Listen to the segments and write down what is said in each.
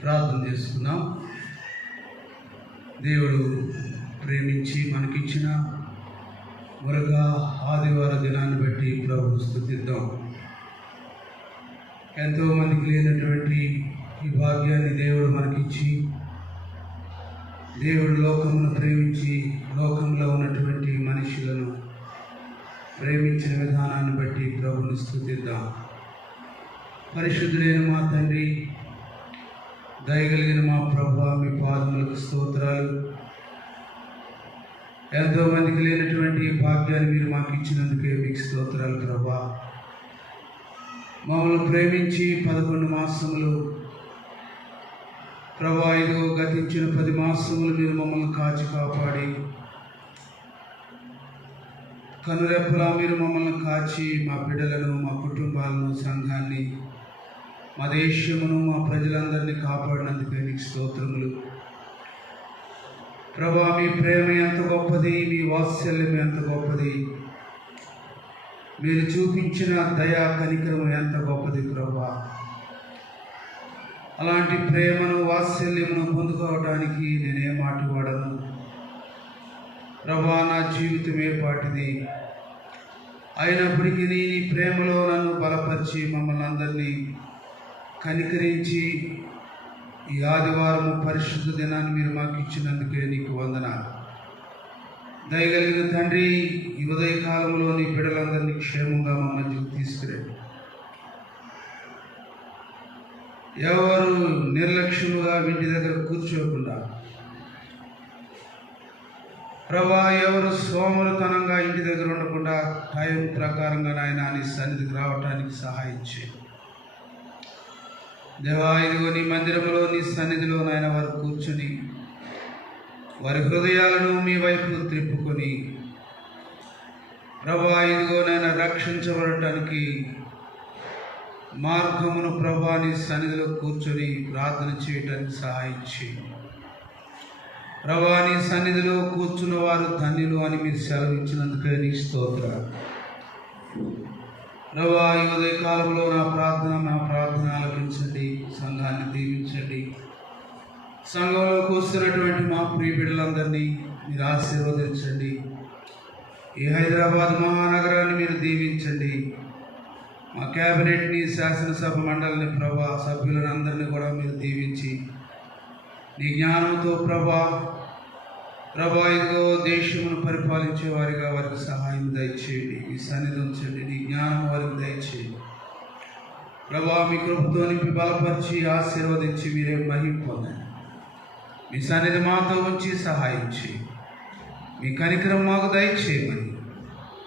ప్రార్థన చేసుకుందాం. దేవుడు ప్రేమించి మనకిచ్చిన మరొక ఆదివార దినాన్ని బట్టి ప్రభువును స్తుతిద్దాం. ఎంతోమందికి లేనటువంటి ఈ భాగ్యాన్ని దేవుడు మనకిచ్చి, దేవుడు లోకమును ప్రేమించి లోకంలో ఉన్నటువంటి మనుషులను ప్రేమించిన విధానాన్ని బట్టి ప్రభువును స్తుతిద్దాం. పరిశుద్ధుడైన మా తండ్రి, దయగలిగిన మా ప్రభువా, మీ పాదములకు స్తోత్రాలు. ఎంతోమందికి లేనటువంటి భాగ్యాన్ని మీరు మాకు ఇచ్చినందుకే మీకు స్తోత్రాలు ప్రభువా. మమ్మల్ని ప్రేమించి 11 మాసములు ప్రభువా, ఇదిగో గతించిన 10 మాసములు మీరు మమ్మల్ని కాచి కాపాడి, కనురెప్పలా మీరు మమ్మల్ని కాచి మా బిడ్డలను, మా కుటుంబాలను, సంఘాన్ని, మా దేశమును, మా ప్రజలందరినీ కాపాడినందుకే నీకు స్తోత్రములు ప్రభువా. మీ ప్రేమ ఎంత గొప్పది, మీ వాత్సల్యం ఎంత గొప్పది, మీరు చూపించిన దయా కనికరం ఎంత గొప్పది ప్రభువా. అలాంటి ప్రేమను, వాత్సల్యమును పొందుకోవడానికి నేనే మాట వాడను ప్రభువా. నా జీవితమే పాటిది అయినప్పటికీ నీ ప్రేమలో నన్ను బలపరిచి మమ్మల్ని అందరినీ కనికరించి ఈ ఆదివారము పరిశుద్ధ దినాన్ని మీరు మాకు ఇచ్చినందుకే నీకు వందనాలు. దయగలిగిన తండ్రి, ఈ ఉదయకాలంలో నీ బిడ్డలందరినీ క్షేమంగా మా మధ్యకు తీసుకురండి. ఎవరు నిర్లక్ష్యముగా ఇంటి దగ్గర కూర్చోకుండా ప్రభా, ఎవరు సోమరితనంగా ఇంటి దగ్గర ఉండకుండా టైం ప్రకారంగా నాయన నీ సన్నిధికి రావటానికి సహాయం చేయి దేవా. ఇదిగో నీ మందిరంలో, నీ సన్నిధిలో నాయన వారు కూర్చుని వారి హృదయాలను మీ వైపు త్రిప్పుకొని ప్రభా, ఇదిగో నాయన రక్షించబడటానికి మార్గమును ప్రభా నీ సన్నిధిలో కూర్చొని ప్రార్థన చేయడానికి సహాయం చేయి ప్రభా. నీ సన్నిధిలో కూర్చున్న వారు ధన్యులు అని మీరు సెలవిచ్చినందుకే నీ స్తోత్రాలు ప్రభా. ఈ ఉదయకాలంలో నా ప్రార్థన ఆలకించండి, సంఘాన్ని దీవించండి. సంఘంలోకి వస్తున్నటువంటి మా ప్రియ బిడ్డలందరినీ మీరు ఆశీర్వదించండి. ఈ హైదరాబాద్ మహానగరాన్ని మీరు దీవించండి. మా క్యాబినెట్ని, శాసనసభ మండలిని ప్రభా, సభ్యులను అందరినీ కూడా మీరు దీవించి నీ జ్ఞానంతో ప్రభా ఇదిగో దేశమును పరిపాలించే వారిగా వారికి సహాయం దయచేయండి. మీ సన్నిధి ఉంచండి, నీ జ్ఞానం వారికి దయచేయండి ప్రభా. మీ కృపతో నింపి బలపరిచి ఆశీర్వదించి మీరే మహిమ పొందండి. మీ సన్నిధి మాతో ఉంచి సహాయం చేయండి. మీ కనికరం మాకు దయచేయమని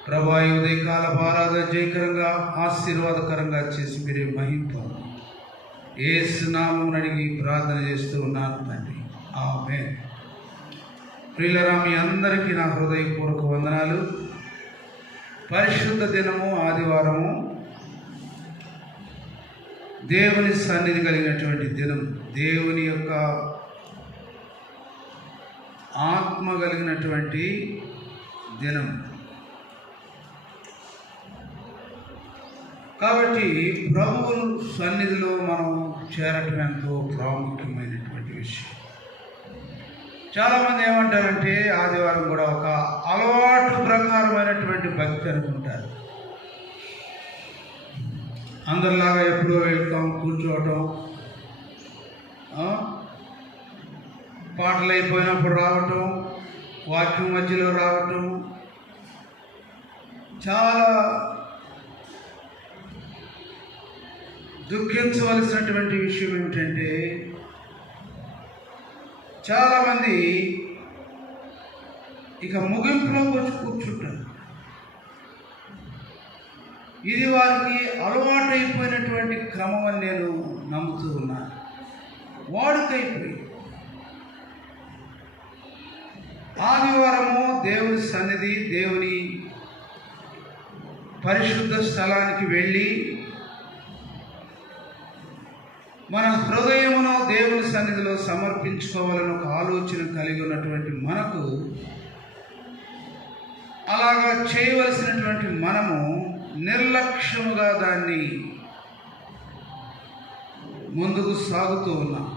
ప్రభా, ఈ ఉదయకాల ఆరాధన జయకరంగా, ఆశీర్వాదకరంగా చేసి మీరే మహిమ పొందండి. యేసు నామమున అడిగి ప్రార్థన చేస్తూ ఉన్నాను తండ్రి, ఆమేన్. ప్రియులారా, మీ అందరికీ నా హృదయపూర్వక వందనాలు. పరిశుద్ధ దినము ఆదివారము, దేవుని సన్నిధి కలిగినటువంటి దినం, దేవుని యొక్క ఆత్మ కలిగినటువంటి దినం. కాబట్టి ప్రభువు సన్నిధిలో మనం చేరటం ఎంతో ప్రాముఖ్యమైనటువంటి విషయం. చాలామంది ఏమంటారంటే ఆదివారం కూడా ఒక అలవాటు ప్రకారమైనటువంటి భక్తి అనుకుంటారు. అందరిలాగా ఎప్పుడో వెళ్తాం, కూర్చోవటం, పాటలు అయిపోయినప్పుడు రావటం, వాక్యం మధ్యలో రావటం. చాలా దుఃఖించవలసినటువంటి విషయం ఏమిటంటే చాలామంది ఇక ముగింపులోకి వచ్చి కూర్చుంటారు. ఇది వారికి అలవాటైపోయినటువంటి క్రమం అని నేను నమ్ముతూ ఉన్నాను. వాడుకైపోయి ఆదివారము దేవుని సన్నిధి, దేవుని పరిశుద్ధ స్థలానికి వెళ్ళి మన హృదయమును దేవుని సన్నిధిలో సమర్పించుకోవాలని ఒక ఆలోచన కలిగి ఉన్నటువంటి మనకు, అలాగా చేయవలసినటువంటి మనము నిర్లక్ష్యముగా దాన్ని ముందుకు సాగుతూ ఉన్నాం.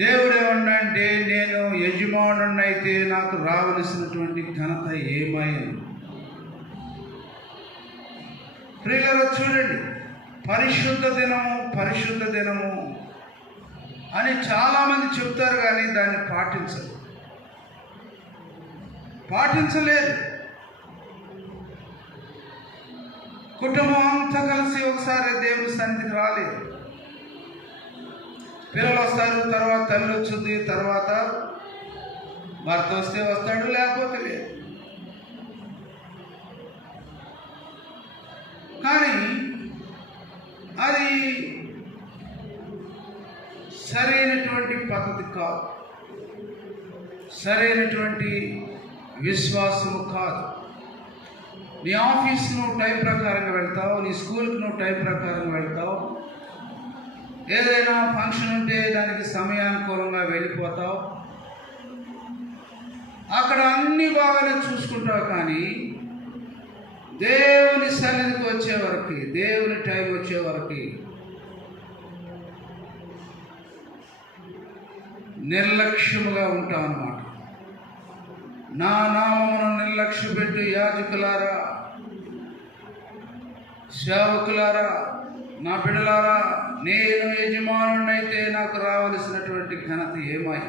దేవుడు ఏమన్నంటే, నేను యజమానుడినైతే నాకు రావలసినటువంటి ఘనత ఏమైంది? ప్రియులారా చూడండి, పరిశుద్ధ దినము పరిశుద్ధ దినము అని చాలామంది చెప్తారు, కానీ దాన్ని పాటించలేదు. కుటుంబం అంతా కలిసి ఒకసారి దేవుని సన్నిధికి రాలేదు. పిల్లలు వస్తారు, తర్వాత తల్లి వచ్చింది, తర్వాత భర్త వస్తే వస్తాడు, లేకపోతే లేదు. కానీ అది సరైనటువంటి పద్ధతి కాదు, సరైనటువంటి విశ్వాసము కాదు. నీ ఆఫీస్కి నువ్వు టైం ప్రకారంగా వెళ్తావు, నీ స్కూల్కి నువ్వు టైం ప్రకారంగా వెళ్తావు, ఏదైనా ఫంక్షన్ ఉంటే దానికి సమయానుకూలంగా వెళ్ళిపోతావు, అక్కడ అన్ని బాగానే చూసుకుంటావు. కానీ దేవుని సన్నిధికి వచ్చేవరకు, దేవుని టైం వచ్చేవరకు నిర్లక్ష్యముగా ఉంటావు అన్నమాట. నా నామమును నిర్లక్ష్య పెట్టు యాజకులారా, సేవకులారా, నా బిడ్డలారా, నేను యజమానుడినైతే నాకు రావలసినటువంటి ఘనత ఏమై?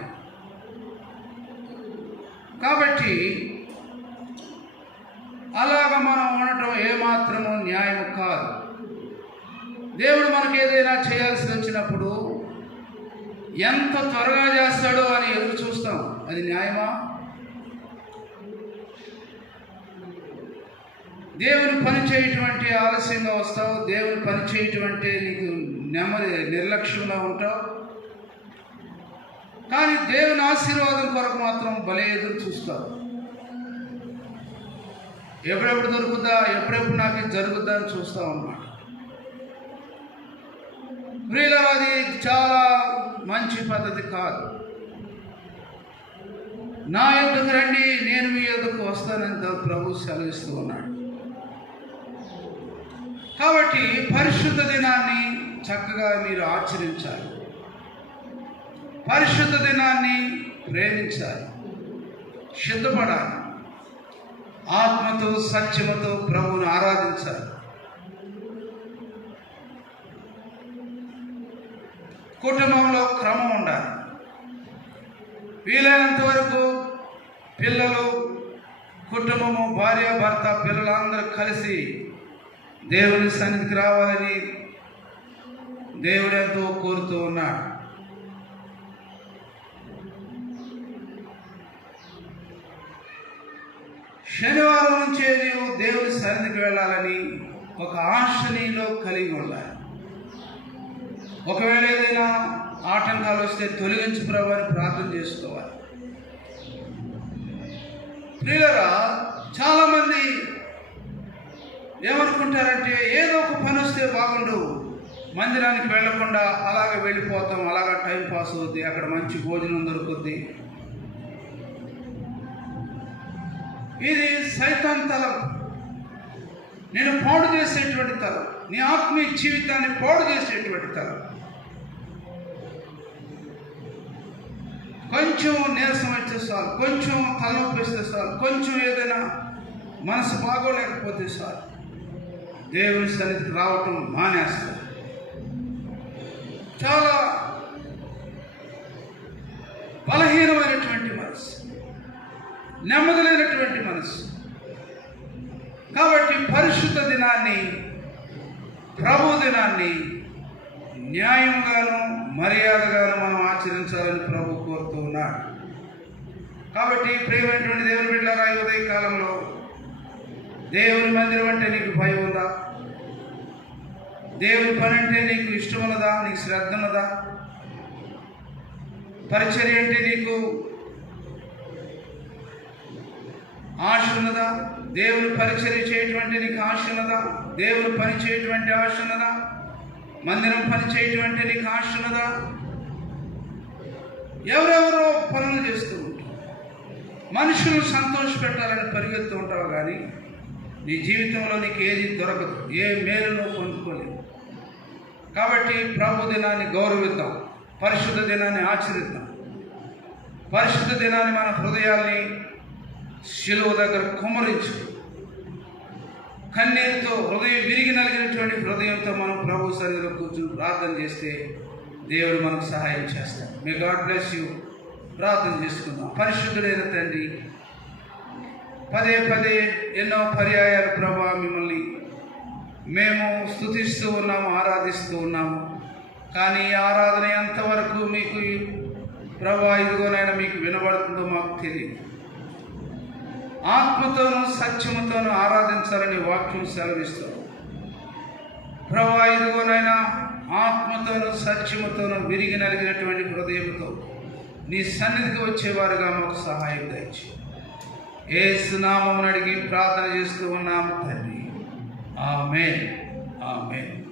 కాబట్టి అలాగ మనం ఉండటం ఏమాత్రము న్యాయం కాదు. దేవుడు మనకు ఏదైనా చేయాల్సి వచ్చినప్పుడు ఎంత త్వరగా చేస్తాడో అని ఎదురు చూస్తాం. అది న్యాయమా? దేవుని పని చేయటువంటి ఆలస్యంగా వస్తావు, దేవుని పని చేయటువంటి నీకు నిర్లక్ష్యంగా ఉంటావు. కానీ దేవుని ఆశీర్వాదం కొరకు మాత్రం భలే ఎదురు చూస్తావు. ఎప్పుడెప్పుడు దొరుకుద్దా, ఎప్పుడెప్పుడు నాకు ఇది జరుగుద్దా అని చూస్తావు అన్నమాట. ప్రియులారా, అది చాలా మంచి పద్ధతి కాదు. నా యొద్దకు రండి, నేను మీ యొద్దకు వస్తానని ప్రభు సెలవిస్తూ ఉన్నాడు. కాబట్టి పరిశుద్ధ దినాన్ని చక్కగా మీరు ఆచరించాలి, పరిశుద్ధ దినాన్ని ప్రేమించాలి, సిద్ధపడాలి, ఆత్మతో సత్యముతో ప్రభువుని ఆరాధించాలి. కుటుంబంలో క్రమం ఉండాలి. వీలైనంత వరకు పిల్లలు, కుటుంబము, భార్య, భర్త, పిల్లలందరూ కలిసి దేవుని సన్నిధికి రావాలని దేవుడు ఎంతో కోరుతూ ఉన్నాడు. శనివారం నుంచే నీవు దేవుని సన్నిధికి వెళ్ళాలని ఒక ఆశ నీలో కలిగి ఉండాలి. ఒకవేళ ఏదైనా ఆటంకాలు వస్తే తొలగించు ప్రభు అని ప్రార్థన చేసుకోవాలి. ప్రియులారా, చాలామంది ఏమనుకుంటారంటే, ఏదో ఒక పని వస్తే బాగుండు, మందిరానికి వెళ్ళకుండా అలాగే వెళ్ళిపోతాం, అలాగా టైం పాస్ అవుద్ది, అక్కడ మంచి భోజనం దొరుకుద్ది. ఇది సైతాన్ తలం, నేను పాడు చేసేటువంటి తలం, నీ ఆత్మీయ జీవితాన్ని పాడు చేసేటువంటి తలం. కొంచెం నీరసం వచ్చే చాలు, కొంచెం తలనొప్పి వస్తే చాలు, కొంచెం ఏదైనా మనసు బాగోలేకపోతే చాలు, దేవుని సన్నిధికి రావటం మానేస్తారు. చాలా బలహీనమైనటువంటి మనసు, నెమ్మది లేనటువంటి మనసు. కాబట్టి పరిశుద్ధ దినాన్ని, ప్రభు దినాన్ని న్యాయంగాను మర్యాదగాను మనం ఆచరించాలని ప్రభు కోరుతూ ఉన్నాడు. కాబట్టి ప్రియమైనటువంటి దేవుని బిడ్డలారా, ఈ ఉదయ కాలంలో దేవుని మందిరం అంటే నీకు భయం ఉందా? దేవుని పని అంటే నీకు ఇష్టం ఉన్నదా? నీకు శ్రద్ధ ఉన్నదా? పరిచర్య అంటే నీకు ఆశ ఉన్నదా? దేవుని పరిచర్య చేయటువంటి నీకు ఆశ ఉన్నదా? దేవుని పని చేయటువంటి ఆశ ఉన్నదా? మందిరం పని చేయటువంటి నీకు ఆశ ఉన్నదా? ఎవరెవరో పనులు చేస్తూ ఉంటారు, మనుషులను సంతోష పెట్టాలని పరిగెత్తూ ఉంటావు, కానీ నీ జీవితంలో నీకు ఏది దొరకదు, ఏ మేలును పొందుకోలేదు. కాబట్టి ప్రభు దినాన్ని గౌరవిద్దాం, పరిశుద్ధ దినాన్ని ఆచరిద్దాం. పరిశుద్ధ దినాన్ని మన హృదయాల్ని శిలువ దగ్గర కుమ్మరించు. కన్నీరుతో హృదయం విరిగి నలిగినటువంటి హృదయంతో మనం ప్రభు సన్నిధిలో కూర్చుని ప్రార్థన చేస్తే దేవుడు మనకు సహాయం చేస్తాడు. May God bless you. ప్రార్థన చేసుకుందాం. పరిశుద్ధుడైన తండ్రి, పదే పదే ఎన్నో పర్యాయాలు ప్రభా మిమ్మల్ని మేము స్తుతిస్తూ ఉన్నాము, ఆరాధిస్తూ ఉన్నాము. కానీ ఆరాధన ఎంతవరకు మీకు ప్రభా ఇదిగోనైనా మీకు వినబడుతుందో మాకు తెలియదు. ఆత్మతోనూ సత్యముతోనూ ఆరాధించాలని వాక్యం సెలవిస్తాం ప్రభా. ఇదిగోనైనా ఆత్మతోనూ సత్యముతోనూ విరిగి నలిగినటువంటి హృదయంతో నీ సన్నిధికి వచ్చేవారుగా మాకు సహాయం దయచేయి. యేసు నామమున అడిగి ప్రార్థన చేస్తూ ఉన్నాము తండ్రి. ఆమేన్. ఆమేన్.